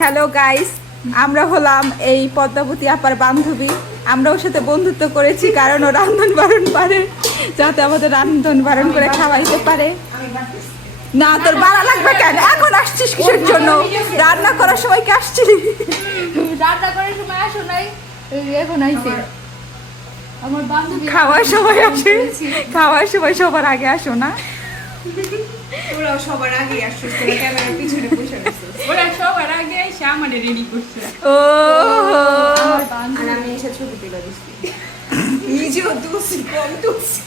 Hello guys, আমরা হলাম এই পদ্মাবতী আপার বান্ধবী। আমরা ওর সাথে বন্ধুত্ব করেছি কারণ ও রান্ধন বারণ পারে, যাতে আমাদের রান্ধন বারণ করে খাওয়াইতে পারে। না তোর বাড়া লাগবে কেন? এখন আসছিস কিসের জন্য? রান্না করার সময় কি আসছিলি? রান্না করার সময় আসো নাই, এখন আইছে আমার বান্ধবী। খাওয়ার সময় আসে, খাওয়ার সময় সবার আগে আসো না? ওরাও সবার আগে আসছে, ক্যামেরার পিছনে বসে গেছে। ওরা সবার আগে এসে আমাদের রেডি করছে। ও আমার আর বান্ধবী আমি এসে ছবি তুলে দিচ্ছি, নিজেও তুলছি, কম তুলছি।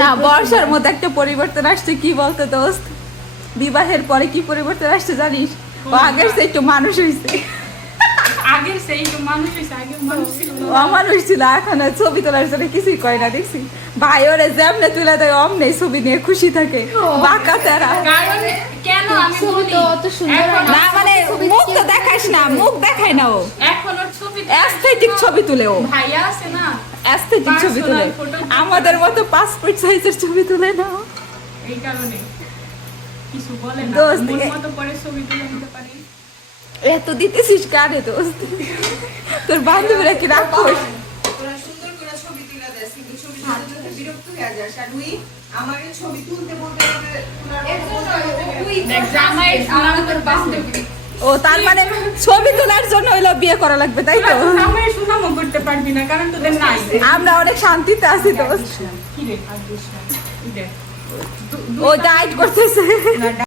না, বর্ষার মধ্যে একটা পরিবর্তন আসছে। কি বলতে দোস্ত, বিবাহের পরে কি পরিবর্তন আসছে জানিস? ও আগের চেয়ে একটু মানুষ হয়েছে। আগের সেই তো মানুষ হয়েছে, আগের মানুষ ছিল না। অমানুষ ছিল, এখন আর ছবি তোলার জন্য কিছুই কয় না। দেখছি ভাই ওরে যেমনে তুলে দেয় অমনে ছবি নিয়ে খুশি থাকে। বাঁকা তেরা কারণ কেন আমি ছবি বলি, তো অত সুন্দর এখন না, মানে মুখ তো দেখাইস না, মুখ দেখায় না ও। এখন ওর ছবি অ্যাস্থেটিক ছবি তুলে ও, ভাইয়া আছে না, অ্যাস্থেটিক ছবি তুলে। Personal photo তুলে। আমাদের মতো পাসপোর্ট সাইজের ছবি তুলে না ও। এই কারণে কিছু বলে না, দোস্ত, মন মতো করে ছবি তুলে নিতে পারি। এত দিতেছিস কারে দোস্ত? তোর বান্ধবীরা কি রাগ করিস? ওরা সুন্দর করে ছবি তুলে দেয়, কিন্তু ছবি তুলতে তুলতে বিরক্ত হয়ে যায়। আর ওই আমাকে ছবি তুলতে বলতে বলতে দেখ জামাই আমাদের বান্ধবী, ও তার মানে ছবি তোলার জন্য হইলো বিয়ে করা লাগবে, তাই তো? জামাই সুনামও করতে পারবি না, কারণ তোদের নাই। আমরা অনেক শান্তিতে আছি দোস্ত। কি রে, আর দোষ নাই। এই দেখ, ও ডাইট করতেছে।